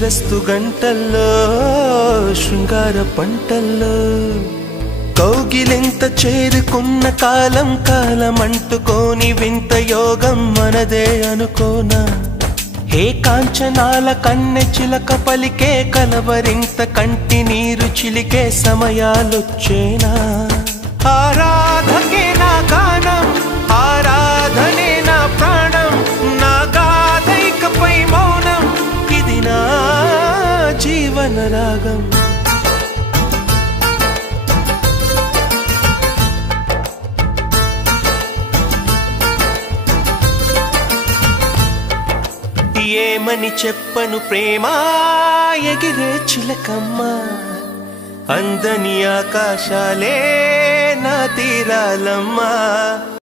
శ్రీరస్తు గంటల్లో శృంగార పంటల్లో కౌగిలింత చేరుకున్న కాలం కాలమంటుకోని వింత యోగం మనదే అనుకోనా హే కాంచనాల కన్నె చిలక పలికే కలవరింత కంటి నీరు చిలికే సమయాలొచ్చేనా ఆరాధకే నా గానం ఆరాధనే నా ప్రాణం నా గాథైకపై మౌనం ఇది నా జీవన రాగం ఏమని చెప్పను ప్రేమ ఎగిరే చిలకమ్మ అందని ఆకాశాలే నా తీరాలమ్మా